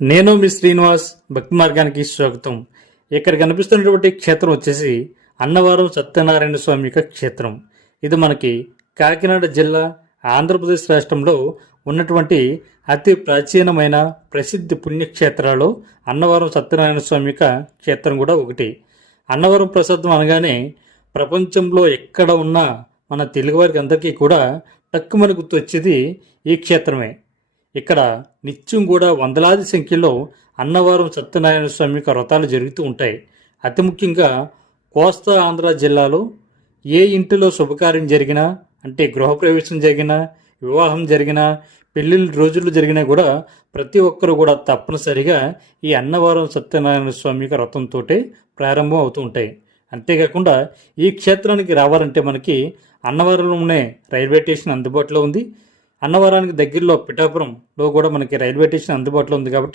నేను మీ శ్రీనివాస్ భక్తి మార్గానికి స్వాగతం. ఇక్కడ కనిపిస్తున్నటువంటి క్షేత్రం వచ్చేసి అన్నవరం సత్యనారాయణ స్వామి యొక్క క్షేత్రం. ఇది మనకి కాకినాడ జిల్లా ఆంధ్రప్రదేశ్ రాష్ట్రంలో ఉన్నటువంటి అతి ప్రాచీనమైన ప్రసిద్ధి పుణ్యక్షేత్రాలు అన్నవరం సత్యనారాయణ స్వామి యొక్క క్షేత్రం కూడా ఒకటి. అన్నవరం ప్రసాదం అనగానే ప్రపంచంలో ఎక్కడ ఉన్నా మన తెలుగువారికి అందరికీ కూడా టక్కుమని గుర్తొచ్చేది ఈ క్షేత్రమే. ఇక్కడ నిత్యం కూడా వందలాది సంఖ్యలో అన్నవరం సత్యనారాయణ స్వామి యొక్క వ్రతాలు జరుగుతూ ఉంటాయి. అతి ముఖ్యంగా కోస్తా ఆంధ్ర జిల్లాలో ఏ ఇంటిలో శుభకార్యం జరిగినా, అంటే గృహప్రవేశం జరిగినా, వివాహం జరిగినా, పెళ్ళిళ్ళ రోజులు జరిగినా కూడా ప్రతి ఒక్కరు కూడా తప్పనిసరిగా ఈ అన్నవరం సత్యనారాయణ స్వామి యొక్క వ్రతంతో ప్రారంభం అవుతూ ఉంటాయి. అంతేకాకుండా ఈ క్షేత్రానికి రావాలంటే మనకి అన్నవరంలోనే రైల్వే స్టేషన్ అందుబాటులో ఉంది. అన్నవరానికి దగ్గరలో పిఠాపురంలో కూడా మనకి రైల్వే స్టేషన్ అందుబాటులో ఉంది కాబట్టి